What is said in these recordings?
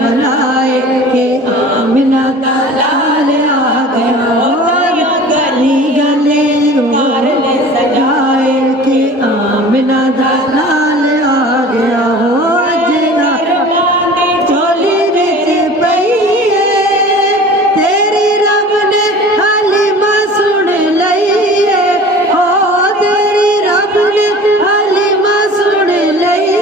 मनाए के आमिना का लाल आ गया गली गली कारले सजाए के आमिना का लाल आ गया हो चोली बिच पई तेरी रब ने हलीमा सुन लई हो तेरी रब ने हलीमा सुन लई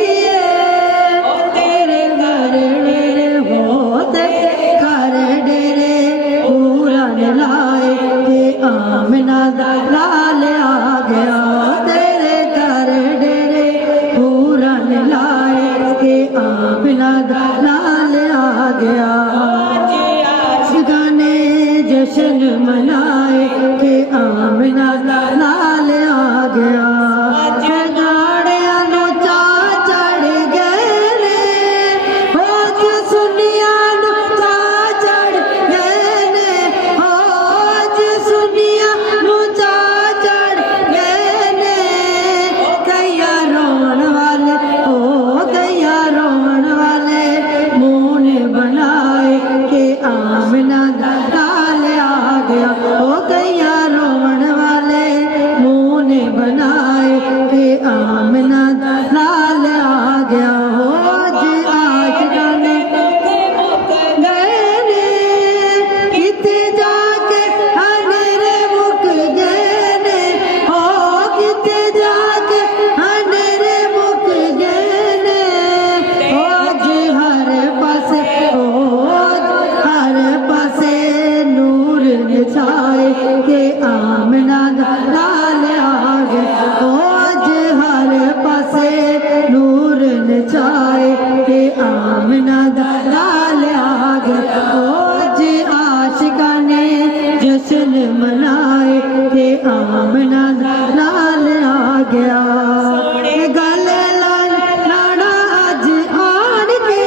तेरे घर डेरे हो तेरे घर डेरे पूरा लाए के आमिना दा लाल आ गया तेरे घर डेरे पूरा लाए के आमिना दा लाल आ गया गाने जश्न मनाए के आमिना दा लाल आ गया आमिना दा लाल आ गया हो गया रोवन वाले मुँह ने बनाए के आमिना दा लाल आ गया हो आज गाने गए किते जाके हनेरे मुक गए हो किते जाके हनेरे मुक गए आज हर पासे छाए के आमिना दा लाल आ गया आज हर पासे नूर छाए के आमिना दा लाल आ गया आज आशिका ने जश्न मनाए के आमिना दा लाल आ गया गले लाड़ा अज आन के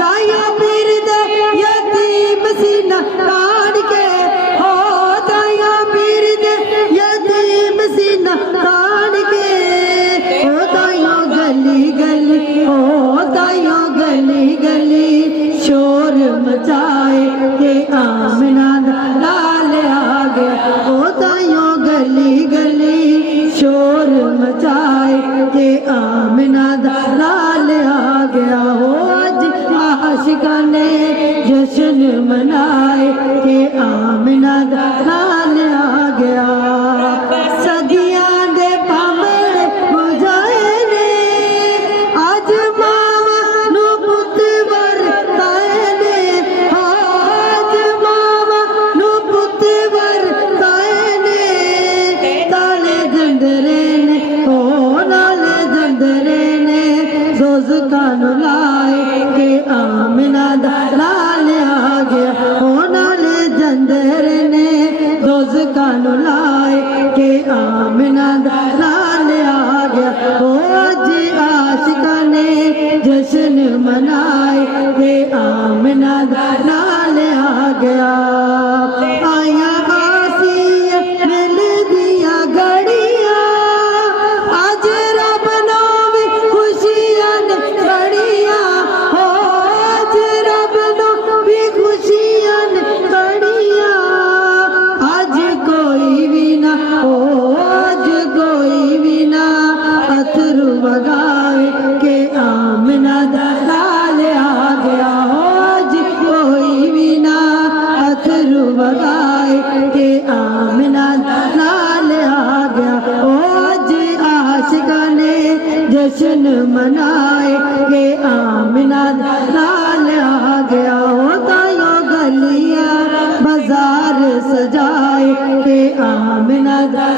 ताया पीर दे यतीम सीना कान के कान के ओ ताइयों गली गली ओ ताइयों गली गली शोर मचाए के आमिना दा लाल आ गया ओ ताइयों गली गली शोर मचाए के आमिना दा लाल आ गया हो आज आशिका ने जश्न मनाए के आमिना दा लाल आ गया कानू लाए के आमिना दा लाल आ गया हो नाले जंदर ने दोज कानू लाए के आमिना दा लाल आ गया हो आज आशिका ने जश्न मनाए के आमिना दा लाल आ गया आया आसिया मिल दिया गड़िया आज रब नौवी खुशियां कड़िया हो आज रब नौवी खुशियां कड़िया आज कोई भी ना हो आज कोई भी ना अथरू बगावे के आमिना दा लाल आ गया हो आज कोई भी ना अथरू बगाए के आमिना दा लाल आ गया हो आज आशिका ने जश्न मनाए के आमिना दा लाल आ गया हो तायो गलियां बाजार सजाए के आमिना दा